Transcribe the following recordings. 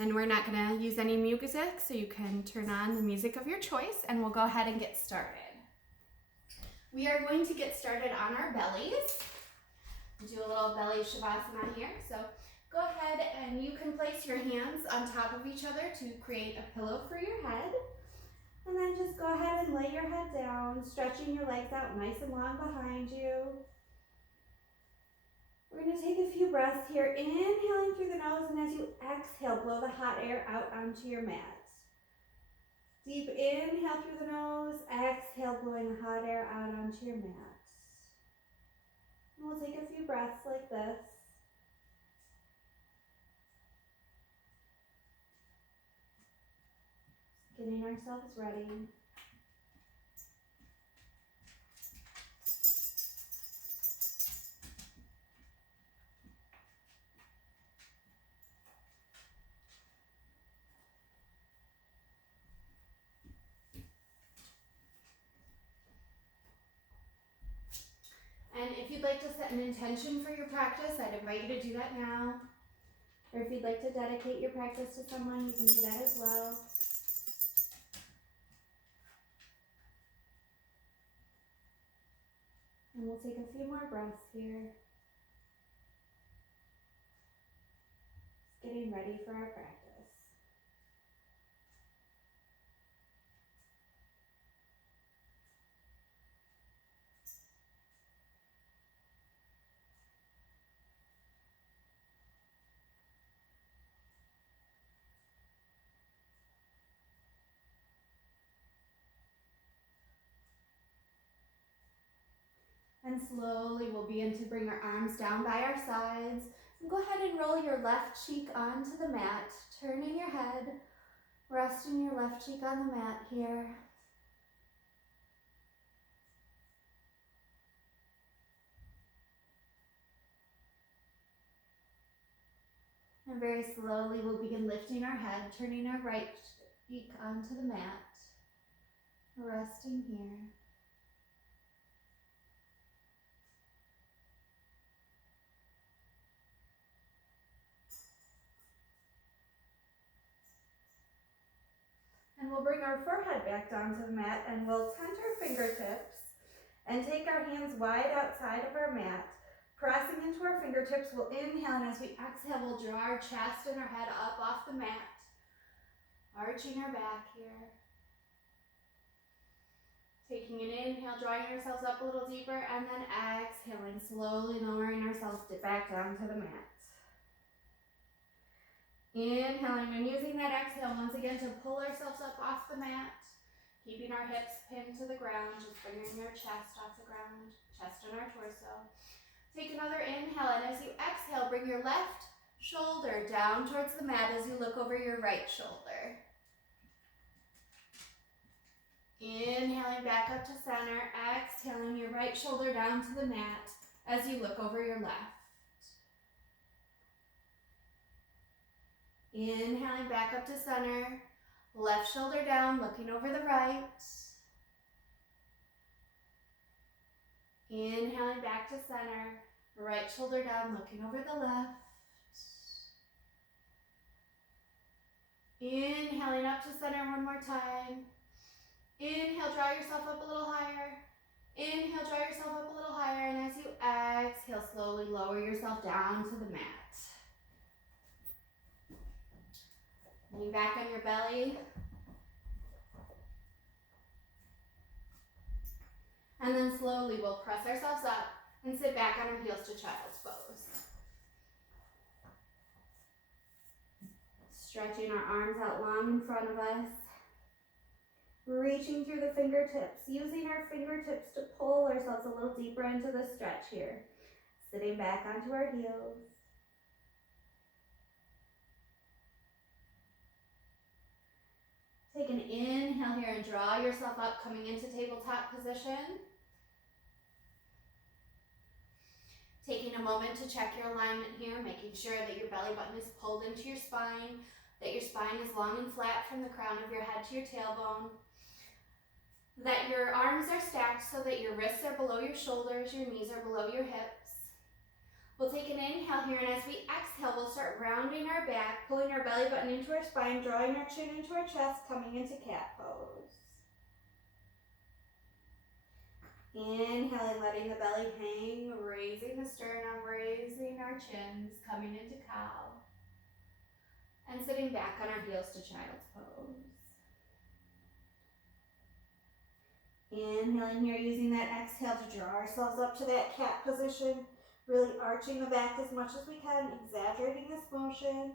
And we're not gonna use any music, so you can turn on the music of your choice, and we'll go ahead and get started. We are going to get started on our bellies. Do a little belly shavasana here. So go ahead and you can place your hands on top of each other to create a pillow for your head. And then just go ahead and lay your head down, stretching your legs out nice and long behind you. We're going to take a few breaths here, inhaling through the nose, and as you exhale, blow the hot air out onto your mat. Deep inhale through the nose, exhale, blowing the hot air out onto your mat. And we'll take a few breaths like this. Getting ourselves ready. And if you'd like to set an intention for your practice, I'd invite you to do that now. Or if you'd like to dedicate your practice to someone, you can do that as well. And we'll take a few more breaths here. Getting ready for our practice. And slowly we'll begin to bring our arms down by our sides. And go ahead and roll your left cheek onto the mat, turning your head, resting your left cheek on the mat here. And very slowly we'll begin lifting our head, turning our right cheek onto the mat, resting here. And we'll bring our forehead back down to the mat, and we'll tent our fingertips and take our hands wide outside of our mat. Pressing into our fingertips, we'll inhale, and as we exhale, we'll draw our chest and our head up off the mat, arching our back here. Taking an inhale, drawing ourselves up a little deeper, and then exhaling, slowly lowering ourselves back down to the mat. Inhaling and using that exhale once again to pull ourselves up off the mat, keeping our hips pinned to the ground, just bringing your chest off the ground, chest and our torso. Take another inhale, and as you exhale, bring your left shoulder down towards the mat as you look over your right shoulder. Inhaling back up to center, exhaling your right shoulder down to the mat as you look over your left. Inhaling back up to center, left shoulder down, looking over the right. Inhaling back to center, right shoulder down, looking over the left. Inhaling up to center one more time. Inhale, draw yourself up a little higher. Inhale, draw yourself up a little higher, and as you exhale, slowly lower yourself down to the mat. Lean back on your belly. And then slowly we'll press ourselves up and sit back on our heels to child's pose. Stretching our arms out long in front of us. Reaching through the fingertips, using our fingertips to pull ourselves a little deeper into the stretch here. Sitting back onto our heels. Take an inhale here and draw yourself up, coming into tabletop position. Taking a moment to check your alignment here, making sure that your belly button is pulled into your spine, that your spine is long and flat from the crown of your head to your tailbone, that your arms are stacked so that your wrists are below your shoulders, your knees are below your hips. We'll take an inhale here, and as we exhale, we'll start rounding our back, pulling our belly button into our spine, drawing our chin into our chest, coming into cat pose. Inhaling, letting the belly hang, raising the sternum, raising our chins, coming into cow. And sitting back on our heels to child's pose. Inhaling here, using that exhale to draw ourselves up to that cat position, really arching the back as much as we can, exaggerating this motion.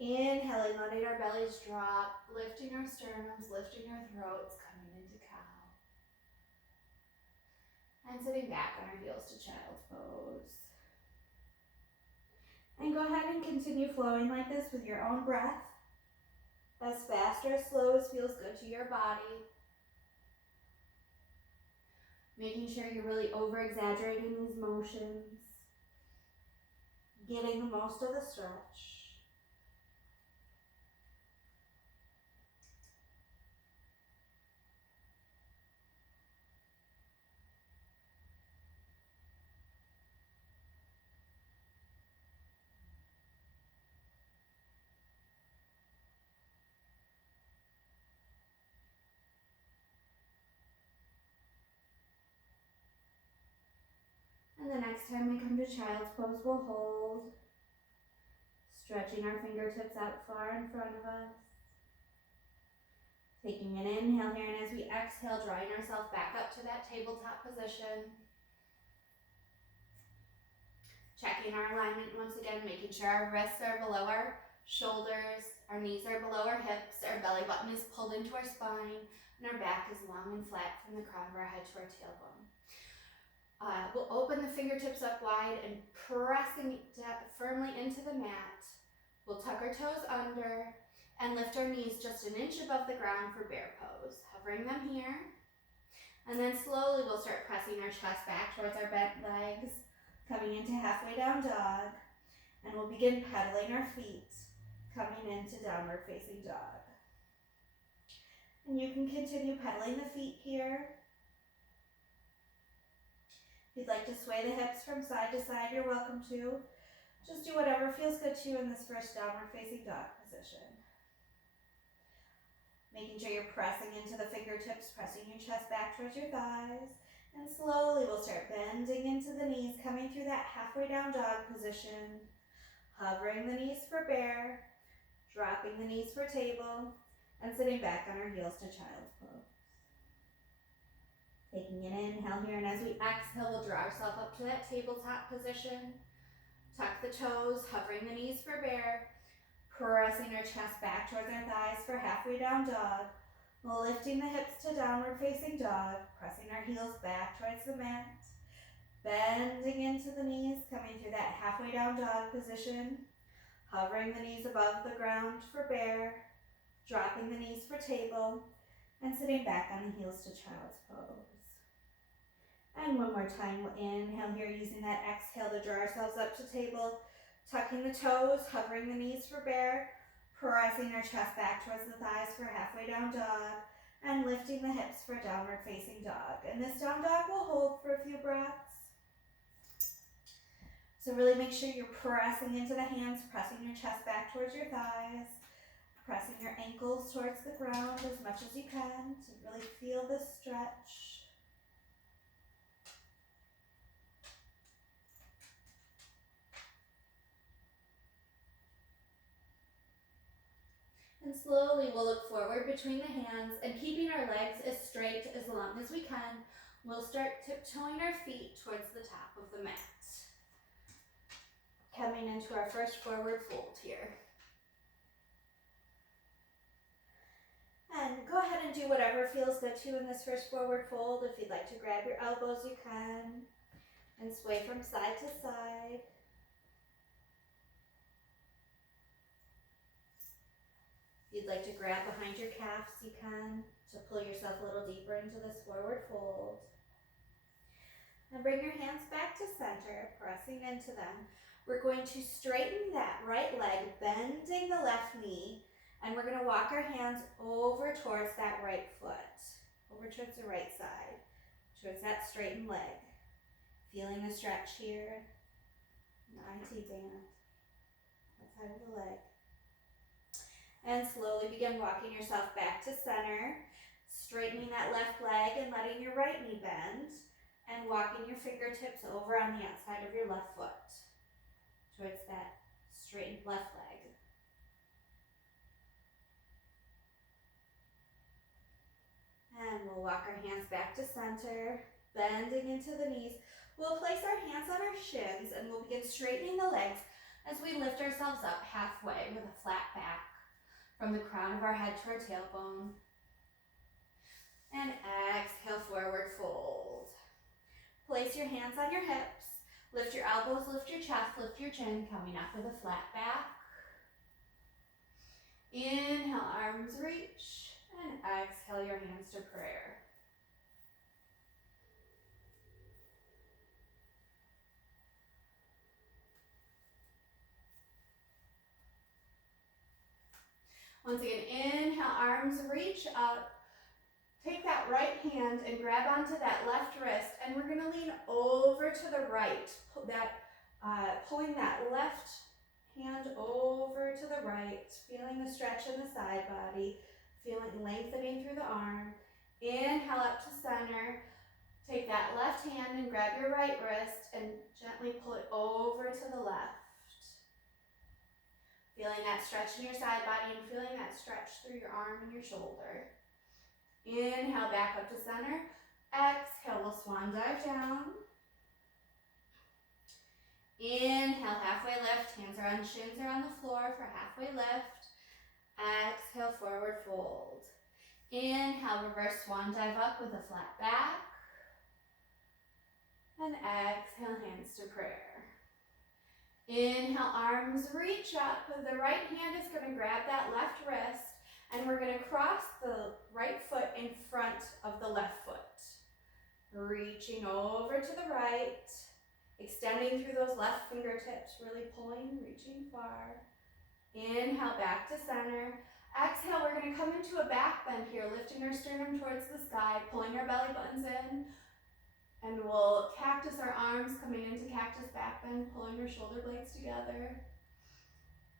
Inhaling, letting our bellies drop, lifting our sternums, lifting our throats, coming into cow. And sitting back on our heels to child's pose. And go ahead and continue flowing like this with your own breath, as fast or as slow as feels good to your body. Making sure you're really over-exaggerating these motions, getting the most of the stretch. And the next time we come to child's pose, we'll hold, stretching our fingertips out far in front of us. Taking an inhale here, and as we exhale, drawing ourselves back up to that tabletop position. Checking our alignment once again, making sure our wrists are below our shoulders, our knees are below our hips, our belly button is pulled into our spine, and our back is long and flat from the crown of our head to our tailbone. We'll open the fingertips up wide and pressing firmly into the mat. We'll tuck our toes under and lift our knees just an inch above the ground for bear pose, hovering them here. And then slowly we'll start pressing our chest back towards our bent legs, coming into halfway down dog, and we'll begin pedaling our feet, coming into downward facing dog. And you can continue pedaling the feet here. If you'd like to sway the hips from side to side, you're welcome to. Just do whatever feels good to you in this first downward facing dog position. Making sure you're pressing into the fingertips, pressing your chest back towards your thighs. And slowly we'll start bending into the knees, coming through that halfway down dog position. Hovering the knees for bear, dropping the knees for table, and sitting back on our heels to child's pose. Taking an inhale here, and as we exhale, we'll draw ourselves up to that tabletop position. Tuck the toes, hovering the knees for bear, pressing our chest back towards our thighs for halfway down dog, lifting the hips to downward facing dog, pressing our heels back towards the mat, bending into the knees, coming through that halfway down dog position, hovering the knees above the ground for bear, dropping the knees for table, and sitting back on the heels to child's pose. And one more time, we'll inhale here, using that exhale to draw ourselves up to table, tucking the toes, hovering the knees for bear, pressing our chest back towards the thighs for halfway down dog, and lifting the hips for downward facing dog. And this down dog will hold for a few breaths. So really make sure you're pressing into the hands, pressing your chest back towards your thighs, pressing your ankles towards the ground as much as you can to really feel the stretch. And slowly we'll look forward between the hands, and keeping our legs as straight as long as we can, we'll start tiptoeing our feet towards the top of the mat. Coming into our first forward fold here. And go ahead and do whatever feels good to you in this first forward fold. If you'd like to grab your elbows, you can, and sway from side to side. If you'd like to grab behind your calves, you can, to pull yourself a little deeper into this forward fold. And bring your hands back to center, pressing into them. We're going to straighten that right leg, bending the left knee, and we're going to walk our hands over towards that right foot, over towards the right side, towards that straightened leg. Feeling the stretch here. an IT band. Outside of the leg. And slowly begin walking yourself back to center, straightening that left leg and letting your right knee bend, and walking your fingertips over on the outside of your left foot towards that straightened left leg. And we'll walk our hands back to center, bending into the knees. We'll place our hands on our shins and we'll begin straightening the legs as we lift ourselves up halfway with a flat back from the crown of our head to our tailbone. And exhale, forward fold. Place your hands on your hips. Lift your elbows, lift your chest, lift your chin, coming up with a flat back. Inhale, arms reach, and exhale your hands to prayer. Once again, inhale, arms reach up. Take that right hand and grab onto that left wrist, and we're going to lean over to the right. Pulling that left hand over to the right, feeling the stretch in the side body, feeling lengthening through the arm. Inhale up to center. Take that left hand and grab your right wrist and gently pull it over to the left. Feeling that stretch in your side body and feeling that stretch through your arm and your shoulder. Inhale, back up to center. Exhale, we'll swan dive down. Inhale, halfway lift. Hands are on shins or on the floor for halfway lift. Exhale, forward fold. Inhale, reverse swan dive up with a flat back. And exhale, hands to prayer. Inhale, arms reach up. The right hand is going to grab that left wrist. And we're going to cross the right foot in front of the left foot. Reaching over to the right. Extending through those left fingertips. Really pulling, reaching far. Inhale, back to center. Exhale, we're going to come into a back bend here. Lifting our sternum towards the sky. Pulling our belly buttons in. And we'll cactus our arms. Coming into cactus back bend. Pulling our shoulder blades together.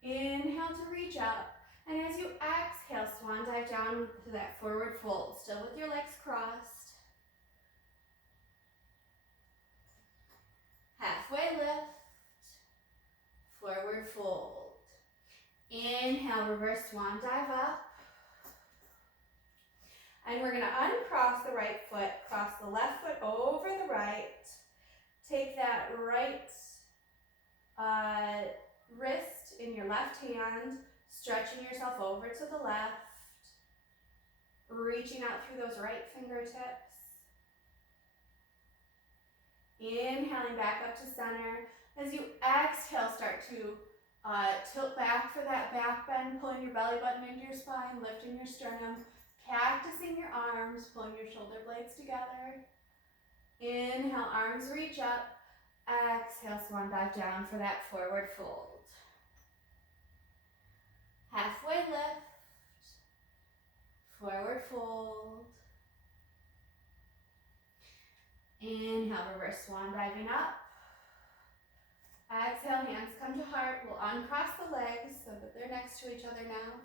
Inhale to reach up. And as you exhale, swan dive down to that forward fold, still with your legs crossed. Halfway lift, forward fold. Inhale, reverse swan dive up. And we're going to uncross the right foot, cross the left foot over the right. Take that right wrist in your left hand, stretching yourself over to the left, reaching out through those right fingertips. Inhaling back up to center. As you exhale, start to tilt back for that back bend, pulling your belly button into your spine, lifting your sternum, cactusing your arms, pulling your shoulder blades together. Inhale, arms reach up. Exhale, swan dive down for that forward fold. Halfway lift, forward fold. Inhale, reverse swan diving up. Exhale, hands come to heart. We'll uncross the legs so that they're next to each other now.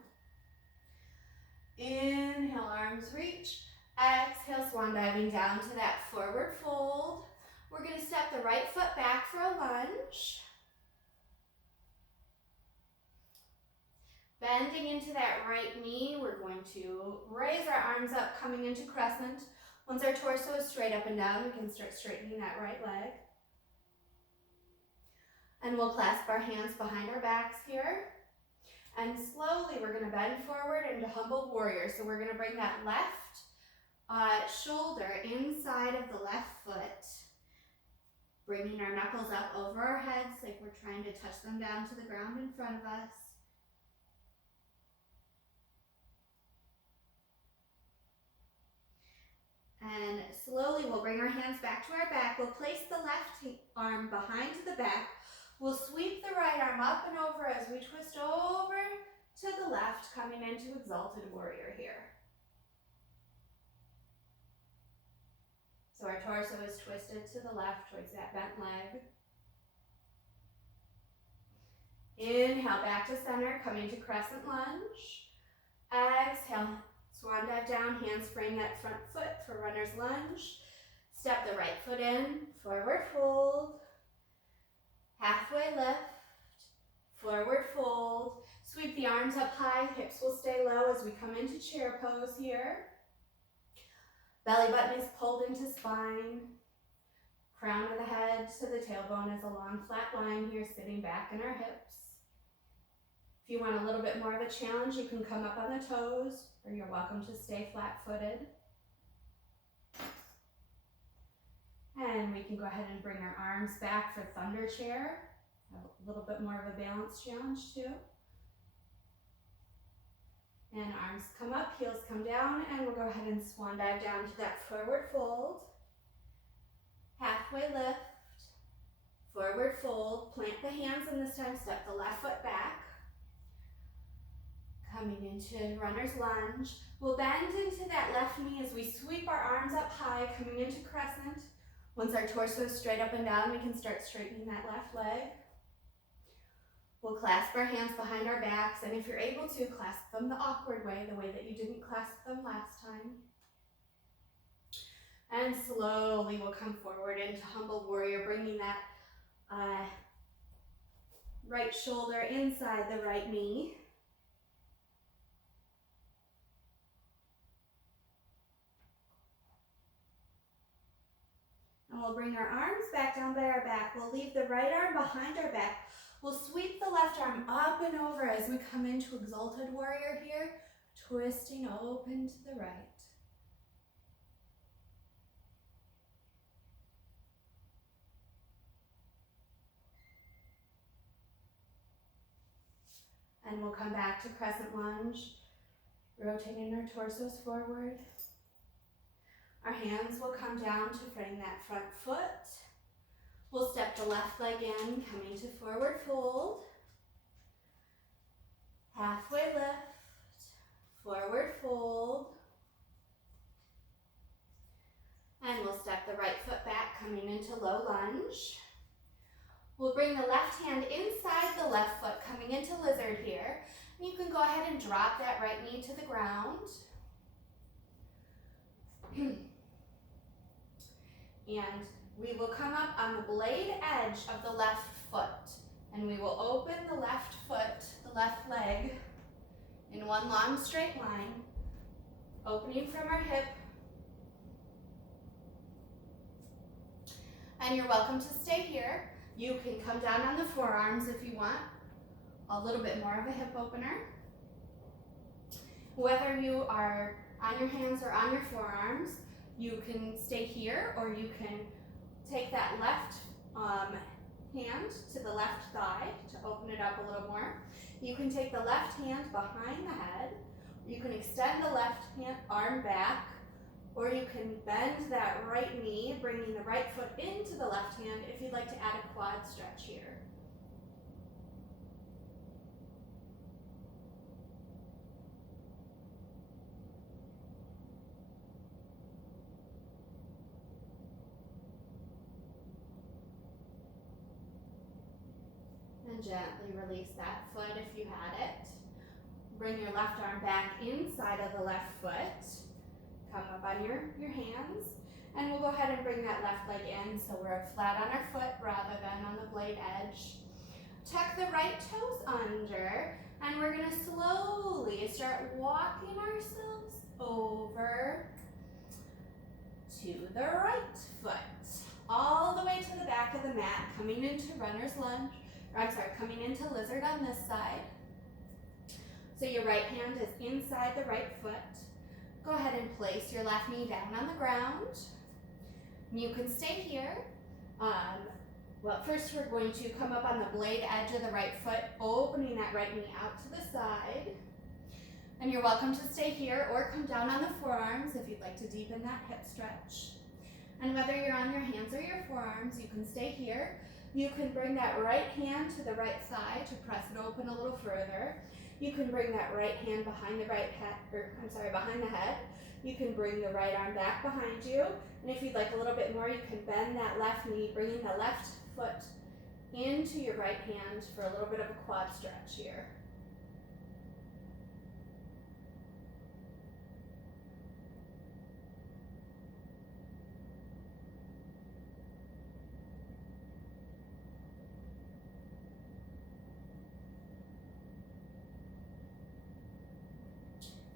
Inhale, arms reach. Exhale, swan diving down to that forward fold. We're going to step the right foot back for a lunge. Bending into that right knee, we're going to raise our arms up, coming into crescent. Once our torso is straight up and down, we can start straightening that right leg. And we'll clasp our hands behind our backs here. And slowly we're going to bend forward into humble warrior. So we're going to bring that left shoulder inside of the left foot. Bringing our knuckles up over our heads like we're trying to touch them down to the ground in front of us. And slowly we'll bring our hands back to our back. We'll place the left arm behind the back. We'll sweep the right arm up and over as we twist over to the left, coming into exalted warrior here. So our torso is twisted to the left towards that bent leg. Inhale, back to center, coming to crescent lunge. Exhale, swan dive down, hands frame that front foot for runner's lunge. Step the right foot in, forward fold. Halfway lift, forward fold. Sweep the arms up high, hips will stay low as we come into chair pose here. Belly button is pulled into spine. Crown of the head to the tailbone is a long flat line here, sitting back in our hips. If you want a little bit more of a challenge, you can come up on the toes, or you're welcome to stay flat-footed. And we can go ahead and bring our arms back for thunder chair. A little bit more of a balance challenge too. And arms come up, heels come down, and we'll go ahead and swan dive down to that forward fold. Halfway lift, forward fold, plant the hands, and this time step the left foot back. Coming into runner's lunge. We'll bend into that left knee as we sweep our arms up high, coming into crescent. Once our torso is straight up and down, we can start straightening that left leg. We'll clasp our hands behind our backs, and if you're able to, clasp them the awkward way, the way that you didn't clasp them last time. And slowly we'll come forward into humble warrior, bringing that right shoulder inside the right knee. And we'll bring our arms back down by our back. We'll leave the right arm behind our back. We'll sweep the left arm up and over as we come into exalted warrior here, twisting open to the right. And we'll come back to crescent lunge, rotating our torsos forward. Our hands will come down to frame that front foot. We'll step the left leg in, coming to forward fold. Halfway lift, forward fold. And we'll step the right foot back, coming into low lunge. We'll bring the left hand inside the left foot, coming into lizard here. And you can go ahead and drop that right knee to the ground. And we will come up on the blade edge of the left foot. And we will open the left foot, the left leg, in one long straight line, opening from our hip. And you're welcome to stay here. You can come down on the forearms if you want, a little bit more of a hip opener. Whether you are on your hands or on your forearms, you can stay here, or you can take that left hand to the left thigh to open it up a little more. You can take the left hand behind the head. You can extend the left hand arm back, or you can bend that right knee, bringing the right foot into the left hand if you'd like to add a quad stretch here. And gently release that foot if you had it. Bring your left arm back inside of the left foot. Come up on your hands, and we'll go ahead and bring that left leg in so we're flat on our foot rather than on the blade edge. Tuck the right toes under, and we're going to slowly start walking ourselves over to the right foot, all the way to the back of the mat, coming into runner's lunge, coming into lizard on this side. So your right hand is inside the right foot. Go ahead and place your left knee down on the ground. You can stay here. Well, first we're going to come up on the blade edge of the right foot, opening that right knee out to the side. And you're welcome to stay here or come down on the forearms if you'd like to deepen that hip stretch. And whether you're on your hands or your forearms, you can stay here. You can bring that right hand to the right thigh to press it open a little further. You can bring that right hand behind the behind the head. You can bring the right arm back behind you. And if you'd like a little bit more, you can bend that left knee, bringing the left foot into your right hand for a little bit of a quad stretch here.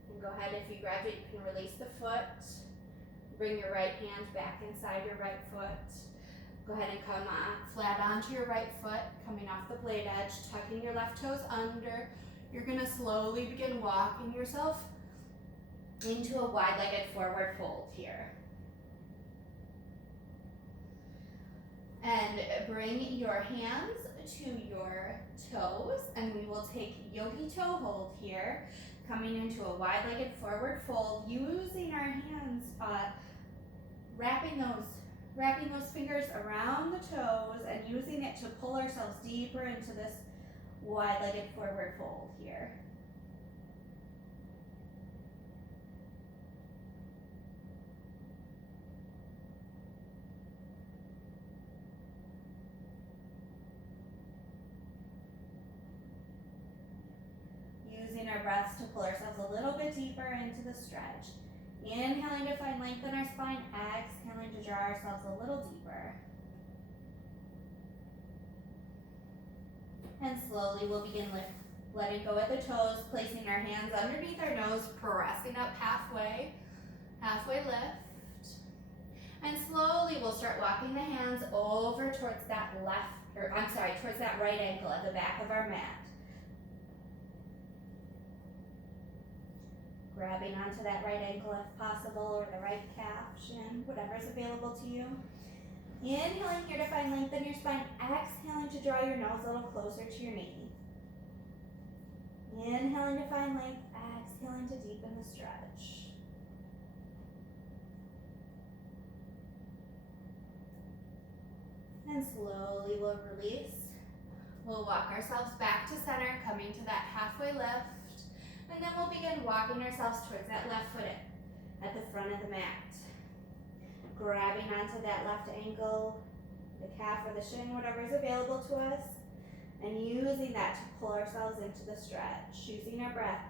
And go ahead, if you graduate, you can release the foot. Bring your right hand back inside your right foot. Go ahead and come flat onto your right foot, coming off the blade edge, tucking your left toes under. You're gonna slowly begin walking yourself into a wide-legged forward fold here. And bring your hands to your toes, and we will take yogi toe hold here, coming into a wide-legged forward fold, using our hands, wrapping those fingers around the toes and using it to pull ourselves deeper into this wide-legged forward fold here. Using our breaths to pull ourselves a little bit deeper into the stretch. Inhaling to find length in our spine, exhaling to draw ourselves a little deeper. And slowly we'll begin letting go at the toes, placing our hands underneath our nose, pressing up halfway lift. And slowly we'll start walking the hands over towards that towards that right ankle at the back of our mat. Grabbing onto that right ankle if possible, or the right calf, shin, whatever's available to you. Inhaling here to find length in your spine. Exhaling to draw your nose a little closer to your knee. Inhaling to find length. Exhaling to deepen the stretch. And slowly we'll release. We'll walk ourselves back to center, coming to that halfway lift. And then we'll begin walking ourselves towards that left foot at the front of the mat. Grabbing onto that left ankle, the calf or the shin, whatever is available to us, and using that to pull ourselves into the stretch, using our breath.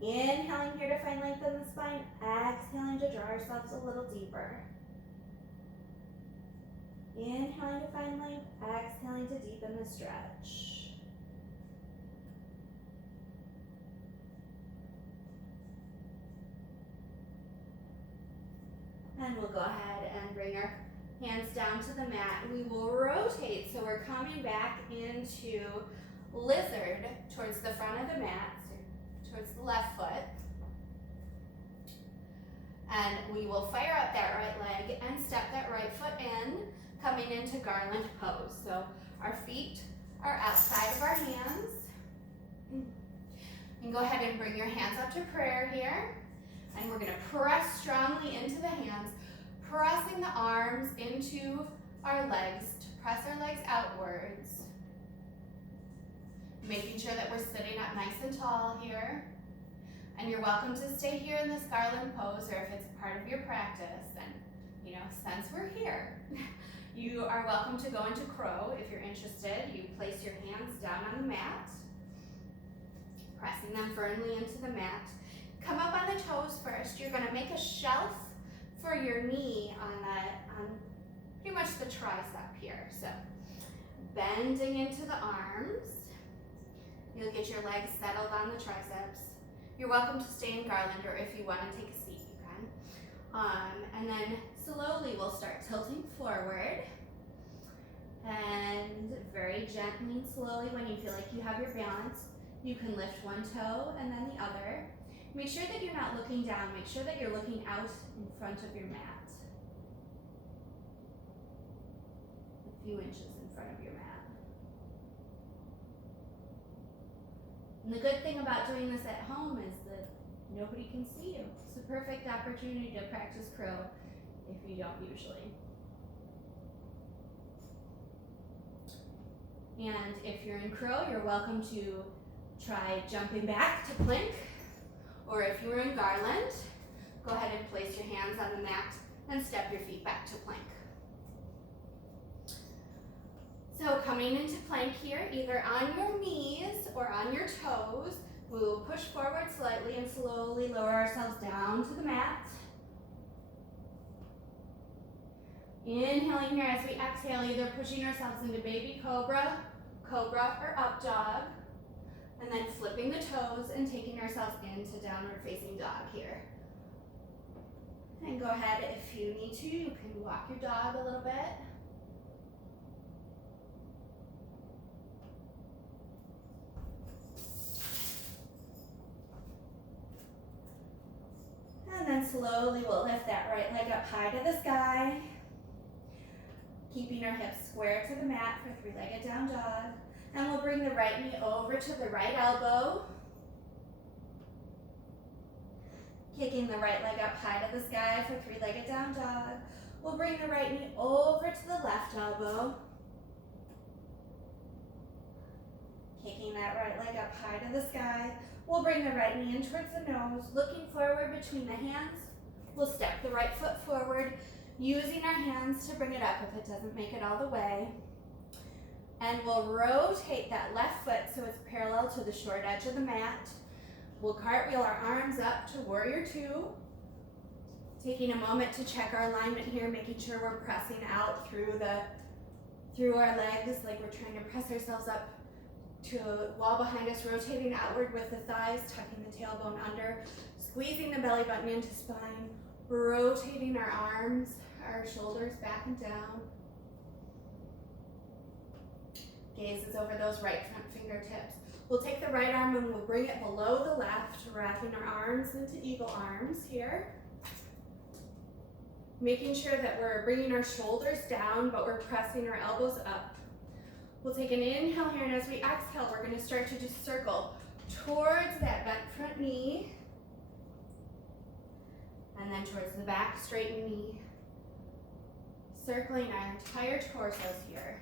Inhaling here to find length in the spine, exhaling to draw ourselves a little deeper. Inhaling to find length, exhaling to deepen the stretch. And we'll go ahead and bring our hands down to the mat. We will rotate, so we're coming back into lizard towards the front of the mat, so towards the left foot. And we will fire up that right leg and step that right foot in, coming into garland pose. So our feet are outside of our hands. And go ahead and bring your hands up to prayer here. And we're gonna press strongly into the hands, pressing the arms into our legs to press our legs outwards. Making sure that we're sitting up nice and tall here. And you're welcome to stay here in this garland pose, or if it's part of your practice, then, since we're here, you are welcome to go into crow if you're interested. You place your hands down on the mat, pressing them firmly into the mat. Come up on the toes first. You're going to make a shelf for your knee on pretty much the tricep here. So bending into the arms. You'll get your legs settled on the triceps. You're welcome to stay in garland, or if you want to take a seat, you can. And then slowly we'll start tilting forward. And very gently and slowly, when you feel like you have your balance, you can lift one toe and then the other. Make sure that you're not looking down. Make sure that you're looking out in front of your mat. A few inches in front of your mat. And the good thing about doing this at home is that nobody can see you. It's a perfect opportunity to practice crow if you don't usually. And if you're in crow, you're welcome to try jumping back to plank. Or if you were in garland, go ahead and place your hands on the mat and step your feet back to plank. So coming into plank here, either on your knees or on your toes, we will push forward slightly and slowly lower ourselves down to the mat. Inhaling here as we exhale, either pushing ourselves into baby cobra, cobra, or up dog. And then flipping the toes and taking ourselves into downward facing dog here. And go ahead, if you need to, you can walk your dog a little bit. And then slowly we'll lift that right leg up high to the sky, keeping our hips square to the mat for three-legged down dog. And we'll bring the right knee over to the right elbow, kicking the right leg up high to the sky for three-legged down dog. We'll bring the right knee over to the left elbow, kicking that right leg up high to the sky. We'll bring the right knee in towards the nose, looking forward between the hands. We'll step the right foot forward, using our hands to bring it up if it doesn't make it all the way. And we'll rotate that left foot so it's parallel to the short edge of the mat. We'll cartwheel our arms up to warrior two. Taking a moment to check our alignment here, making sure we're pressing out through our legs, like we're trying to press ourselves up to a wall behind us, rotating outward with the thighs, tucking the tailbone under, squeezing the belly button into spine, rotating our arms, our shoulders back and down. Gaze is over those right front fingertips. We'll take the right arm and we'll bring it below the left, wrapping our arms into eagle arms here. Making sure that we're bringing our shoulders down, but we're pressing our elbows up. We'll take an inhale here, and as we exhale, we're going to start to just circle towards that bent front knee, and then towards the back straightened knee, circling our entire torsos here.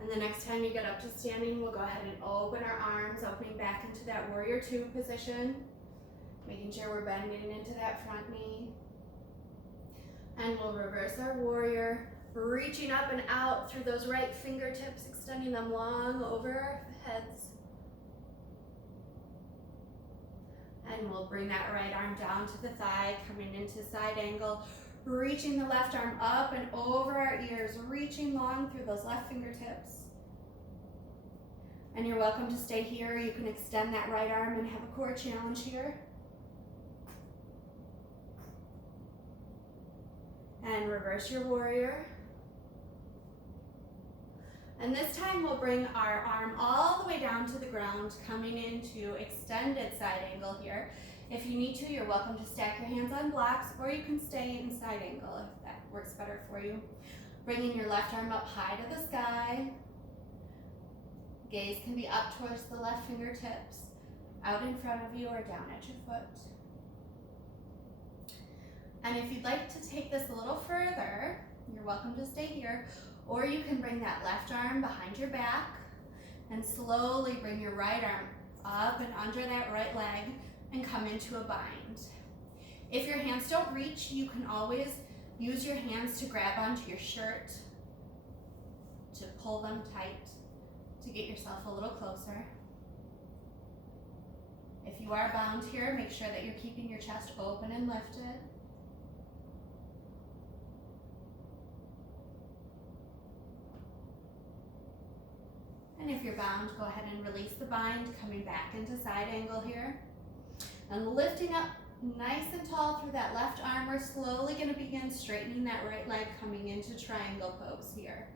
And the next time you get up to standing, we'll go ahead and open our arms, opening back into that warrior two position, making sure we're bending into that front knee. And we'll reverse our warrior, reaching up and out through those right fingertips, extending them long over our heads. And we'll bring that right arm down to the thigh, coming into side angle, reaching the left arm up and over our ears, reaching long through those left fingertips. And you're welcome to stay here. You can extend that right arm and have a core challenge here. And reverse your warrior. And this time we'll bring our arm all the way down to the ground, coming into extended side angle here. If you need to, you're welcome to stack your hands on blocks, or you can stay in side angle if that works better for you. Bringing your left arm up high to the sky. Gaze can be up towards the left fingertips, out in front of you or down at your foot. And if you'd like to take this a little further, you're welcome to stay here, or you can bring that left arm behind your back and slowly bring your right arm up and under that right leg and come into a bind. If your hands don't reach, you can always use your hands to grab onto your shirt, to pull them tight, to get yourself a little closer. If you are bound here, make sure that you're keeping your chest open and lifted. And if you're bound, go ahead and release the bind, coming back into side angle here. And lifting up nice and tall through that left arm, we're slowly going to begin straightening that right leg, coming into triangle pose here.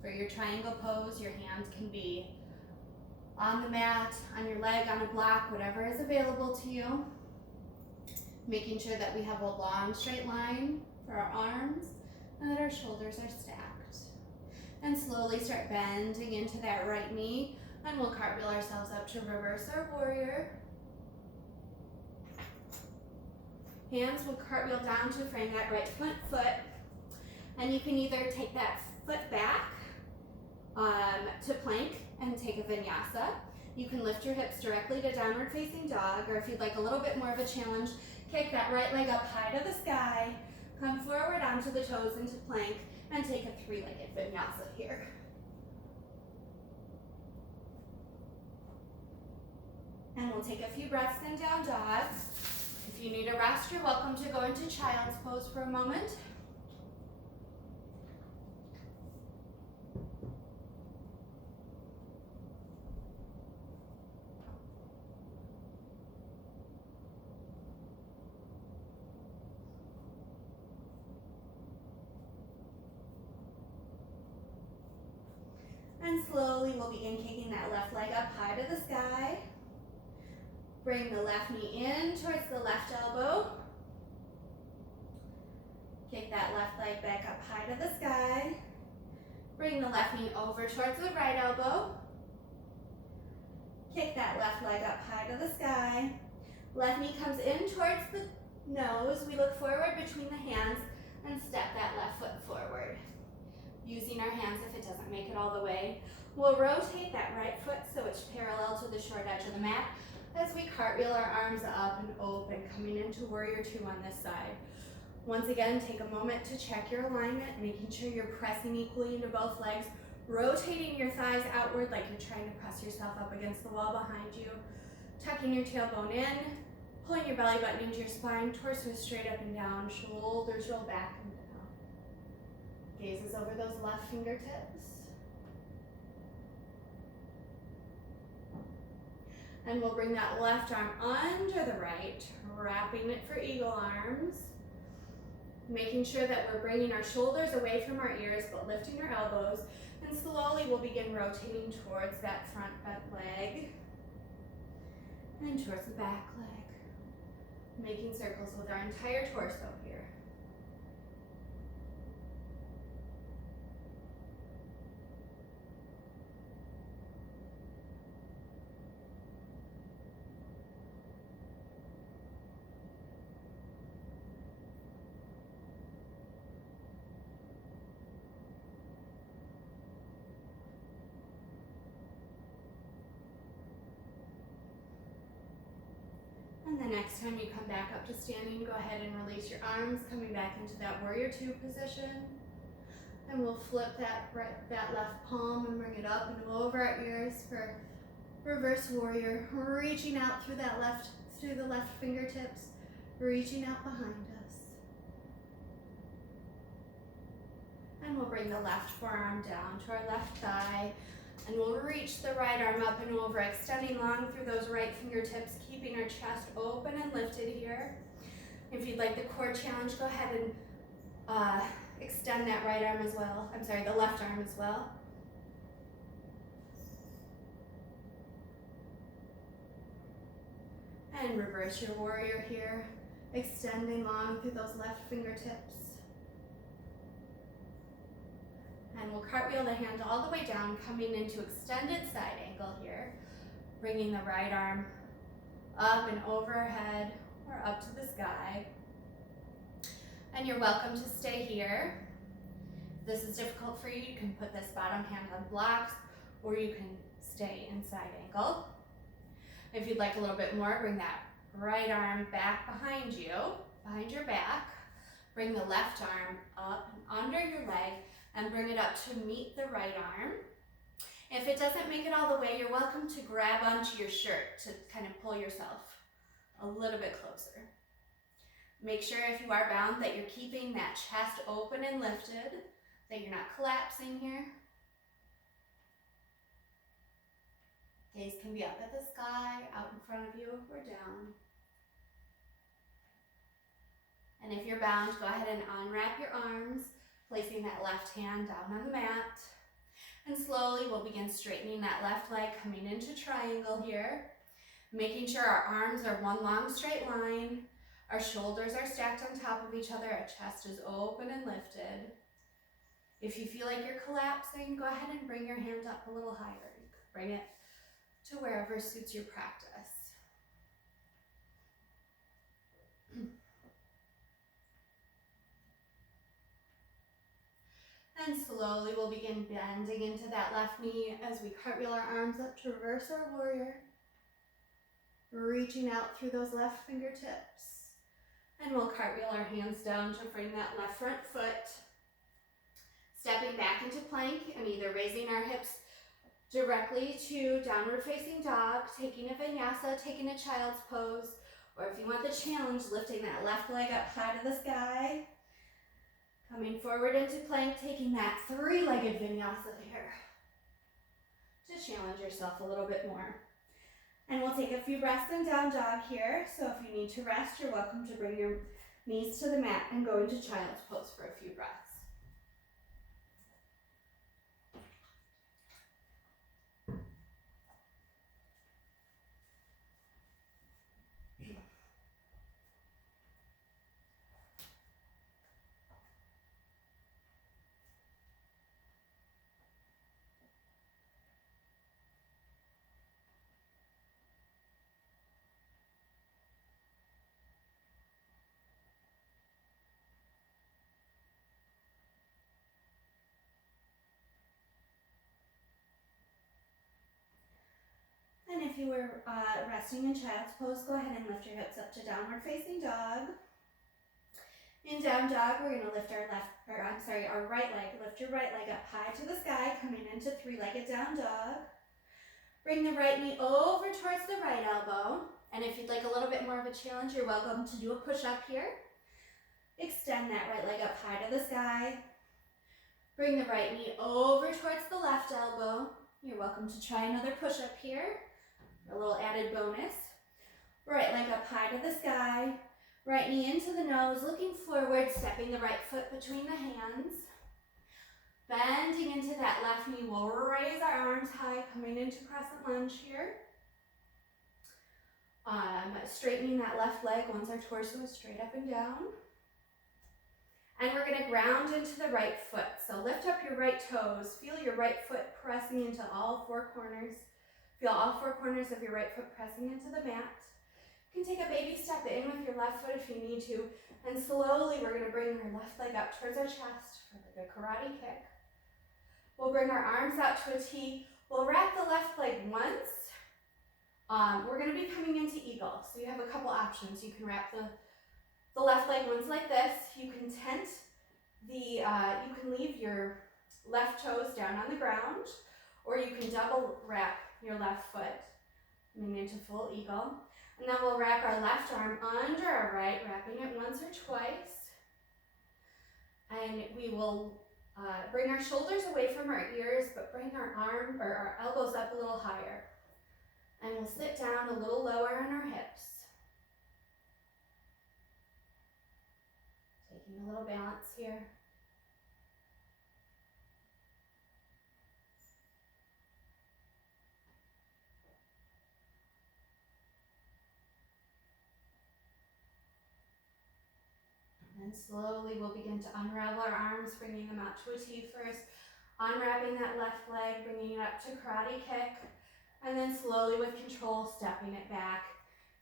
For your triangle pose, your hands can be on the mat, on your leg, on a block, whatever is available to you. Making sure that we have a long straight line for our arms and that our shoulders are stacked. And slowly start bending into that right knee, and we'll cartwheel ourselves up to reverse our warrior. Hands will cartwheel down to frame that right front foot. And you can either take that foot back to plank and take a vinyasa. You can lift your hips directly to downward facing dog, or if you'd like a little bit more of a challenge, kick that right leg up high to the sky, come forward onto the toes into plank, and take a three-legged vinyasa here. And we'll take a few breaths in down dog. If you need a rest, you're welcome to go into child's pose for a moment. And slowly we'll begin kicking that left leg up high to the sky. Bring the left knee in towards the left elbow. Kick that left leg back up high to the sky. Bring the left knee over towards the right elbow. Kick that left leg up high to the sky. Left knee comes in towards the nose. We look forward between the hands and step that left foot forward. Using our hands if it doesn't make it all the way. We'll rotate that right foot so it's parallel to the short edge of the mat as we cartwheel our arms up and open, coming into warrior two on this side. Once again, take a moment to check your alignment, making sure you're pressing equally into both legs, rotating your thighs outward like you're trying to press yourself up against the wall behind you, tucking your tailbone in, pulling your belly button into your spine, torso straight up and down, shoulders roll back and down. Gazes over those left fingertips. And we'll bring that left arm under the right, wrapping it for eagle arms. Making sure that we're bringing our shoulders away from our ears, but lifting our elbows. And slowly we'll begin rotating towards that front bent leg. And towards the back leg. Making circles with our entire torso here. And the next time you come back up to standing, go ahead and release your arms, coming back into that warrior two position. And we'll flip that left palm and bring it up and over our ears for reverse warrior, reaching out through the left fingertips, reaching out behind us. And we'll bring the left forearm down to our left thigh. And we'll reach the right arm up and over, extending long through those right fingertips, keeping our chest open and lifted here. If you'd like the core challenge, go ahead and extend that right arm as well. I'm sorry, the left arm as well. And reverse your warrior here, extending long through those left fingertips. And we'll cartwheel the hand all the way down, coming into extended side angle here. Bringing the right arm up and overhead or up to the sky. And you're welcome to stay here. If this is difficult for you, you can put this bottom hand on blocks or you can stay in side angle. If you'd like a little bit more, bring that right arm back behind you, behind your back. Bring the left arm up and under your leg and bring it up to meet the right arm. If it doesn't make it all the way, you're welcome to grab onto your shirt to kind of pull yourself a little bit closer. Make sure if you are bound that you're keeping that chest open and lifted, that you're not collapsing here. Gaze can be up at the sky, out in front of you, or down. And if you're bound, go ahead and unwrap your arms, placing that left hand down on the mat. And slowly we'll begin straightening that left leg, coming into triangle here. Making sure our arms are one long straight line. Our shoulders are stacked on top of each other. Our chest is open and lifted. If you feel like you're collapsing, go ahead and bring your hand up a little higher. You can bring it to wherever suits your practice. And slowly we'll begin bending into that left knee as we cartwheel our arms up to reverse our warrior. Reaching out through those left fingertips. And we'll cartwheel our hands down to frame that left front foot. Stepping back into plank and either raising our hips directly to downward facing dog, taking a vinyasa, taking a child's pose, or if you want the challenge, lifting that left leg up high to the sky. Coming forward into plank, taking that three-legged vinyasa here. Just challenge yourself a little bit more. And we'll take a few breaths in down dog here. So if you need to rest, you're welcome to bring your knees to the mat and go into child's pose for a few breaths. And if you were resting in child's pose, go ahead and lift your hips up to downward facing dog. In down dog, we're gonna lift our our right leg. Lift your right leg up high to the sky, coming into three-legged down dog. Bring the right knee over towards the right elbow. And if you'd like a little bit more of a challenge, you're welcome to do a push-up here. Extend that right leg up high to the sky. Bring the right knee over towards the left elbow. You're welcome to try another push-up here. A little added bonus. Right leg up high to the sky. Right knee into the nose, looking forward, stepping the right foot between the hands. Bending into that left knee, we'll raise our arms high, coming into crescent lunge here. Straightening that left leg once our torso is straight up and down. And we're gonna ground into the right foot. So lift up your right toes, feel your right foot pressing into all four corners. Feel all four corners of your right foot pressing into the mat. You can take a baby step in with your left foot if you need to. And slowly we're gonna bring our left leg up towards our chest for like a karate kick. We'll bring our arms out to a T. We'll wrap the left leg once. We're gonna be coming into eagle. So you have a couple options. You can wrap the left leg once like this. You can tent you can leave your left toes down on the ground, or you can double wrap your left foot coming into full eagle. And then we'll wrap our left arm under our right, wrapping it once or twice. And we will bring our shoulders away from our ears, but bring our elbows up a little higher. And we'll sit down a little lower on our hips. Taking a little balance here. And slowly we'll begin to unravel our arms, bringing them out to a T first. Unwrapping that left leg, bringing it up to karate kick. And then slowly with control, stepping it back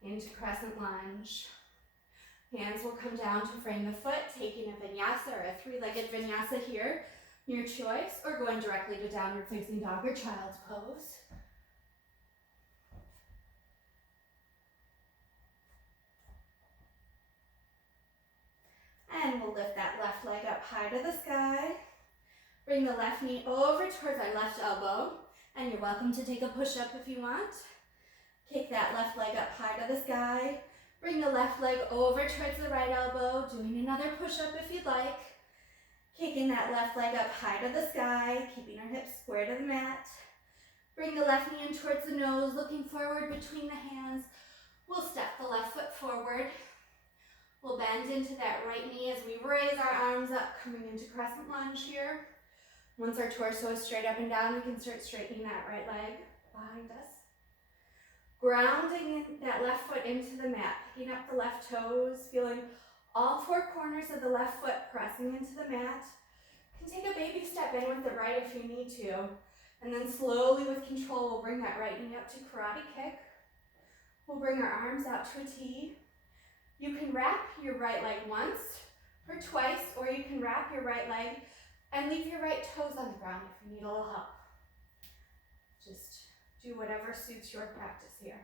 into crescent lunge. Hands will come down to frame the foot, taking a vinyasa or a three-legged vinyasa here, your choice, or going directly to downward facing dog or child's pose. And we'll lift that left leg up high to the sky. Bring the left knee over towards our left elbow. And you're welcome to take a push-up if you want. Kick that left leg up high to the sky. Bring the left leg over towards the right elbow. Doing another push-up if you'd like. Kicking that left leg up high to the sky. Keeping our hips square to the mat. Bring the left knee in towards the nose, looking forward between the hands. We'll step the left foot forward. We'll bend into that right knee as we raise our arms up, coming into crescent lunge here. Once our torso is straight up and down, we can start straightening that right leg behind us. Grounding that left foot into the mat, picking up the left toes, feeling all four corners of the left foot pressing into the mat. You can take a baby step in with the right if you need to. And then slowly with control, we'll bring that right knee up to karate kick. We'll bring our arms out to a T. You can wrap your right leg once or twice, or you can wrap your right leg And leave your right toes on the ground if you need a little help. Just do whatever suits your practice here.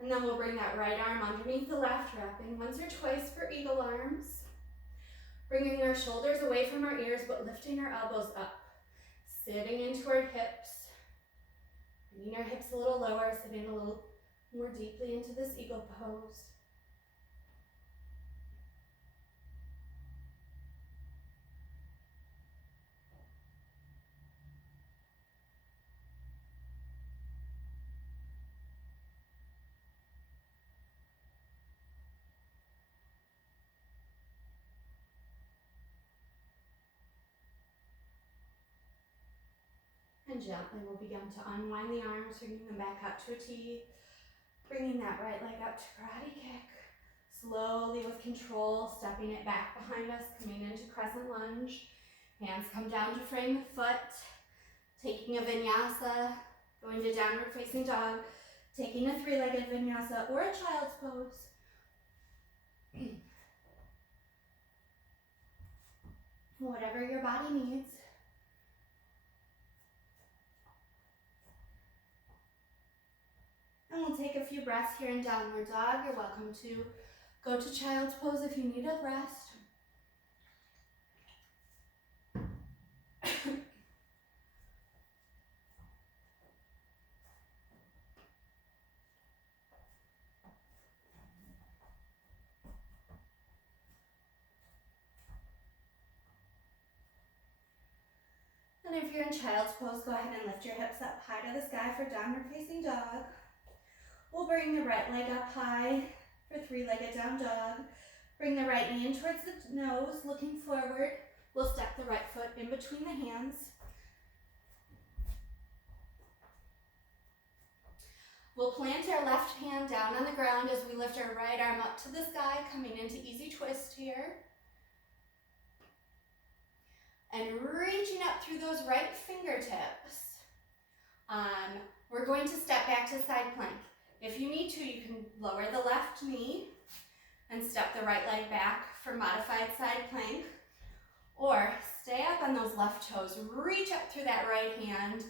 And then we'll bring that right arm underneath the left, wrapping once or twice for eagle arms. Bringing our shoulders away from our ears, but lifting our elbows up. Sitting in toward hips. Bringing our hips a little lower, sitting a little more deeply into this eagle pose. And gently we'll begin to unwind the arms, bringing them back up to a T. Bringing that right leg up to karate kick. Slowly with control, stepping it back behind us, coming into crescent lunge. Hands come down to frame the foot. Taking a vinyasa, going to downward facing dog. Taking a three-legged vinyasa or a child's pose. Whatever your body needs. And we'll take a few breaths here in downward dog. You're welcome to go to child's pose if you need a rest. And if you're in child's pose, go ahead and lift your hips up high to the sky for downward facing dog. We'll bring the right leg up high for three-legged down dog. Bring the right knee in towards the nose, looking forward. We'll step the right foot in between the hands. We'll plant our left hand down on the ground as we lift our right arm up to the sky, coming into easy twist here. And reaching up through those right fingertips. We're going to step back to side plank. If you need to, you can lower the left knee and step the right leg back for modified side plank. Or stay up on those left toes, reach up through that right hand,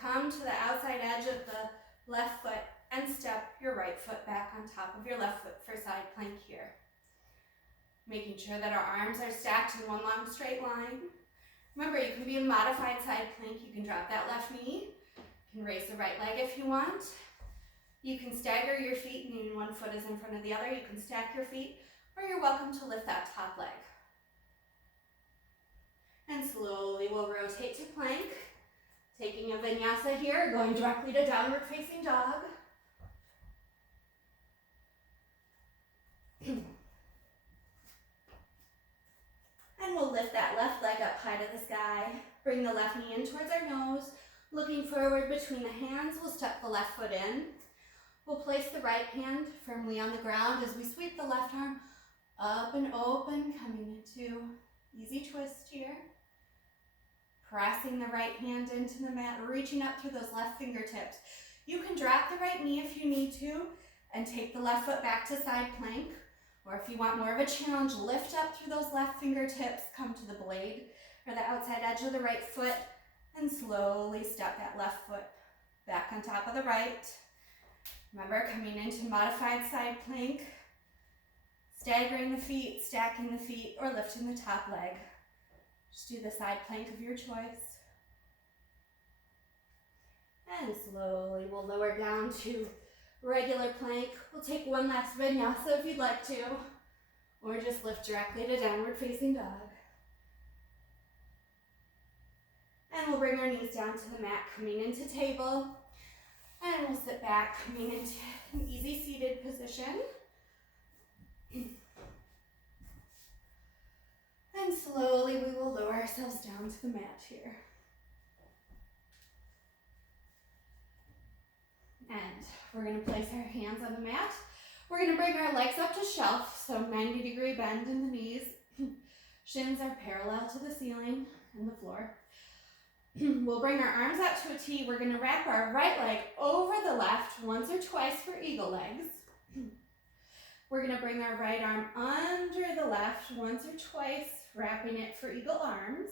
come to the outside edge of the left foot and step your right foot back on top of your left foot for side plank here. Making sure that our arms are stacked in one long straight line. Remember, you can be in modified side plank. You can drop that left knee. You can raise the right leg if you want. You can stagger your feet, meaning one foot is in front of the other. You can stack your feet, or you're welcome to lift that top leg. And slowly we'll rotate to plank. Taking a vinyasa here, going directly to downward facing dog. And we'll lift that left leg up high to the sky. Bring the left knee in towards our nose. Looking forward between the hands, we'll step the left foot in. We'll place the right hand firmly on the ground as we sweep the left arm up and open, coming into easy twist here. Pressing the right hand into the mat, reaching up through those left fingertips. You can drop the right knee if you need to and take the left foot back to side plank. Or if you want more of a challenge, lift up through those left fingertips, come to the blade or the outside edge of the right foot, and slowly step that left foot back on top of the right. Remember, coming into modified side plank, staggering the feet, stacking the feet, or lifting the top leg. Just do the side plank of your choice. And slowly we'll lower down to regular plank. We'll take one last vinyasa if you'd like to, or just lift directly to downward facing dog. And we'll bring our knees down to the mat, coming into table. And we'll sit back, coming into an easy seated position. And slowly we will lower ourselves down to the mat here. And we're going to place our hands on the mat. We're going to bring our legs up to shelf, so 90-degree bend in the knees. Shins are parallel to the ceiling and the floor. We'll bring our arms out to a T. We're going to wrap our right leg over the left once or twice for eagle legs. We're going to bring our right arm under the left once or twice, wrapping it for eagle arms.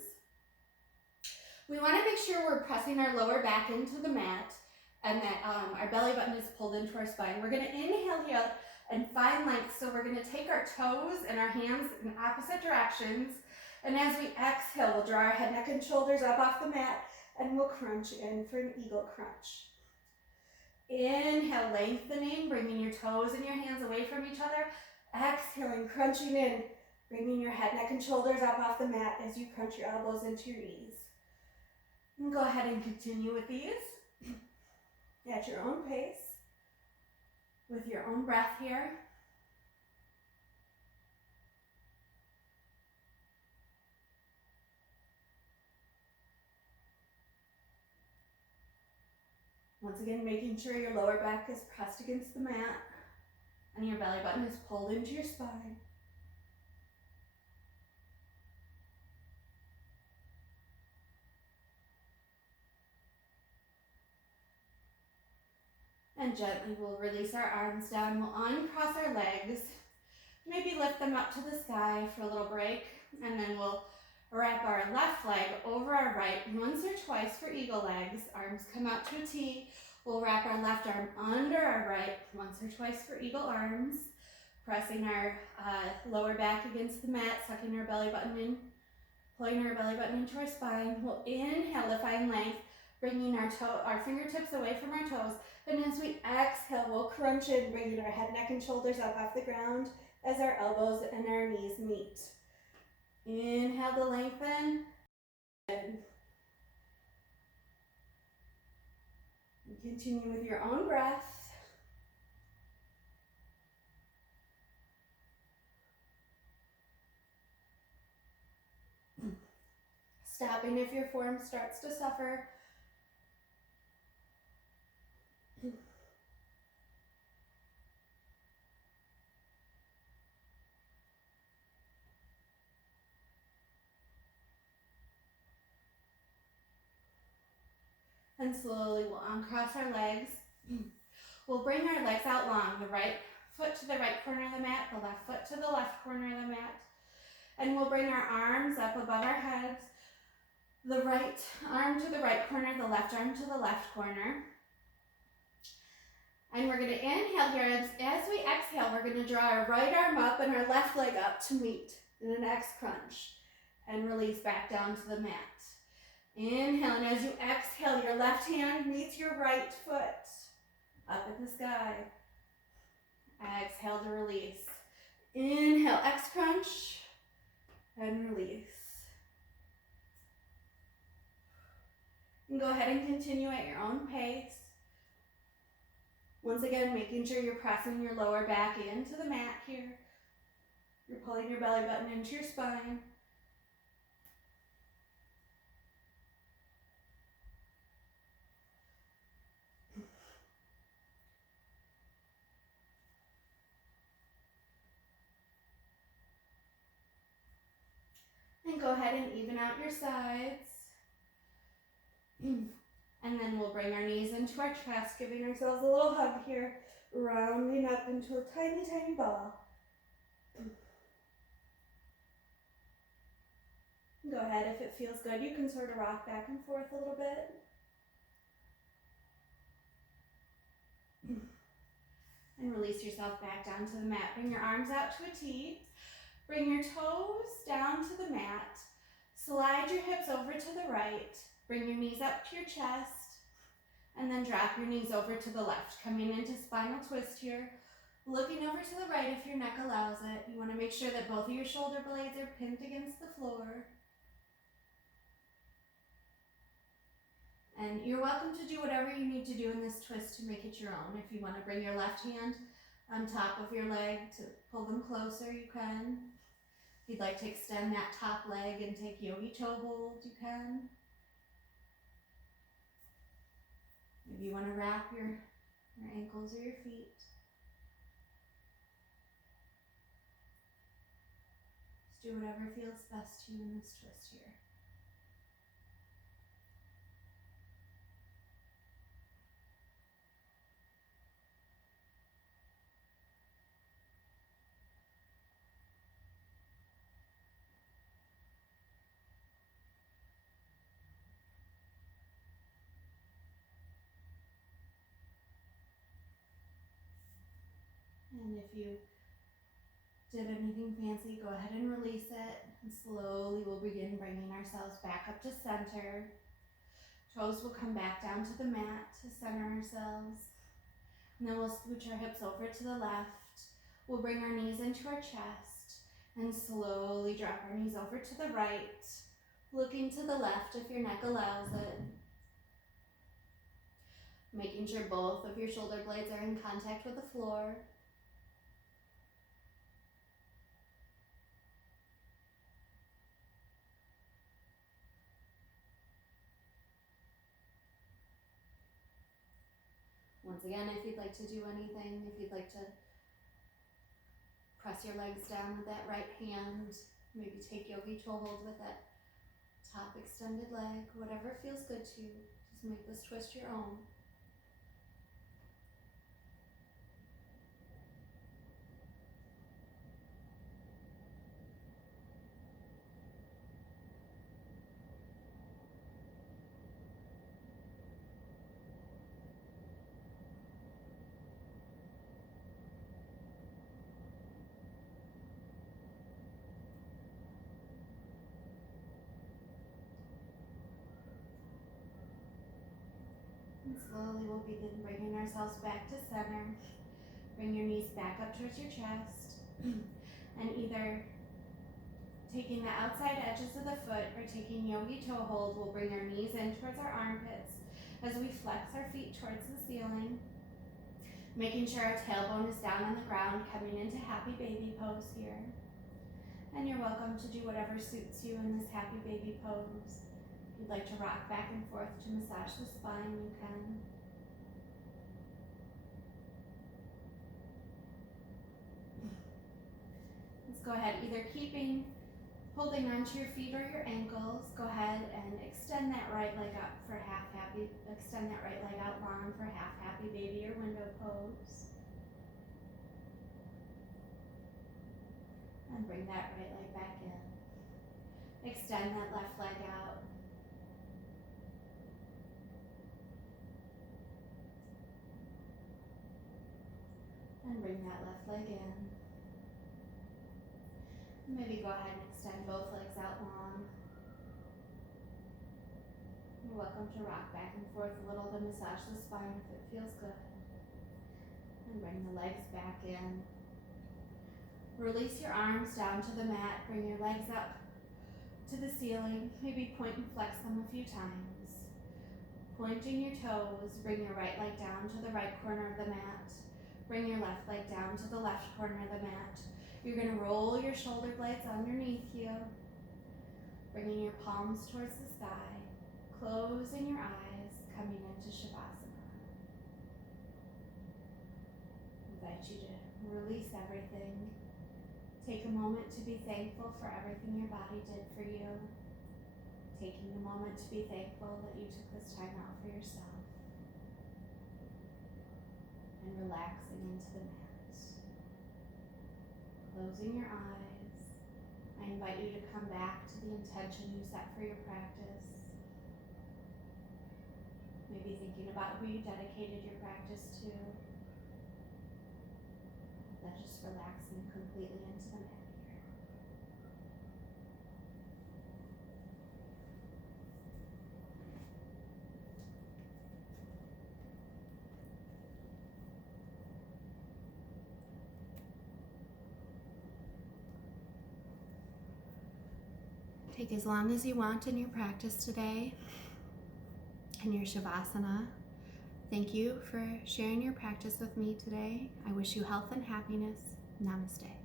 We want to make sure we're pressing our lower back into the mat and that our belly button is pulled into our spine. We're going to inhale here and find length. So we're going to take our toes and our hands in opposite directions. And as we exhale, we'll draw our head, neck, and shoulders up off the mat and we'll crunch in for an eagle crunch. Inhale, lengthening, bringing your toes and your hands away from each other. Exhaling, crunching in, bringing your head, neck, and shoulders up off the mat as you crunch your elbows into your knees. And go ahead and continue with these at your own pace, with your own breath here. Once again, making sure your lower back is pressed against the mat and your belly button is pulled into your spine. And gently we'll release our arms down. We'll uncross our legs. Maybe lift them up to the sky for a little break. And then we'll wrap our left leg over our right once or twice for eagle legs. Arms come out to a T. We'll wrap our left arm under our right once or twice for eagle arms. Pressing our lower back against the mat, sucking our belly button in, pulling our belly button into our spine. We'll inhale to find length, bringing our fingertips away from our toes. And as we exhale, we'll crunch in, bringing our head, neck, and shoulders up off the ground as our elbows and our knees meet. Inhale to lengthen. And continue with your own breath. Stopping if your form starts to suffer. And slowly we'll uncross our legs. We'll bring our legs out long, the right foot to the right corner of the mat, the left foot to the left corner of the mat. And we'll bring our arms up above our heads, the right arm to the right corner, the left arm to the left corner. And we're going to inhale here. As we exhale, we're going to draw our right arm up and our left leg up to meet in an X crunch. And release back down to the mat. Inhale, and as you exhale, your left hand meets your right foot up in the sky. Exhale to release. Inhale, X crunch, and release. And go ahead and continue at your own pace. Once again, making sure you're pressing your lower back into the mat here. You're pulling your belly button into your spine. And go ahead and even out your sides. And then we'll bring our knees into our chest, giving ourselves a little hug here, rounding up into a tiny, tiny ball. Go ahead, if it feels good, you can sort of rock back and forth a little bit. And release yourself back down to the mat. Bring your arms out to a T. Bring your toes down to the mat. Slide your hips over to the right. Bring your knees up to your chest. And then drop your knees over to the left. Coming into spinal twist here. Looking over to the right if your neck allows it. You want to make sure that both of your shoulder blades are pinned against the floor. And you're welcome to do whatever you need to do in this twist to make it your own. If you want to bring your left hand on top of your leg to pull them closer, you can. If you'd like to extend that top leg and take yogi toe hold, you can. Maybe you want to wrap your ankles or your feet. Just do whatever feels best to you in this twist here. And if you did anything fancy, go ahead and release it. And slowly we'll begin bringing ourselves back up to center. Toes will come back down to the mat to center ourselves. And then we'll scooch our hips over to the left. We'll bring our knees into our chest and slowly drop our knees over to the right, looking to the left if your neck allows it. Making sure both of your shoulder blades are in contact with the floor. Once again, if you'd like to do anything, if you'd like to press your legs down with that right hand, maybe take yogi toe hold with that top extended leg, whatever feels good to you. Just make this twist your own. And slowly we'll begin bringing ourselves back to center. Bring your knees back up towards your chest. And either taking the outside edges of the foot or taking yogi toe hold, we'll bring our knees in towards our armpits as we flex our feet towards the ceiling. Making sure our tailbone is down on the ground, coming into happy baby pose here. And you're welcome to do whatever suits you in this happy baby pose. If you'd like to rock back and forth to massage the spine, you can. Let's go ahead, either holding onto your feet or your ankles, go ahead and extend that right leg up for half happy, extend that right leg out long for half happy baby or window pose. And bring that right leg back in. Extend that left leg out. And bring that left leg in. Maybe go ahead and extend both legs out long. You're welcome to rock back and forth a little to massage the spine if it feels good. And bring the legs back in. Release your arms down to the mat. Bring your legs up to the ceiling. Maybe point and flex them a few times. Pointing your toes. Bring your right leg down to the right corner of the mat. Bring your left leg down to the left corner of the mat. You're going to roll your shoulder blades underneath you, bringing your palms towards the sky, closing your eyes, coming into Shavasana. I invite you to release everything. Take a moment to be thankful for everything your body did for you. Taking a moment to be thankful that you took this time out for yourself. And relaxing into the mat. Closing your eyes, I invite you to come back to the intention you set for your practice. Maybe thinking about who you dedicated your practice to. Then just relaxing completely into the mat here. Take as long as you want in your practice today, in your Shavasana. Thank you for sharing your practice with me today. I wish you health and happiness. Namaste.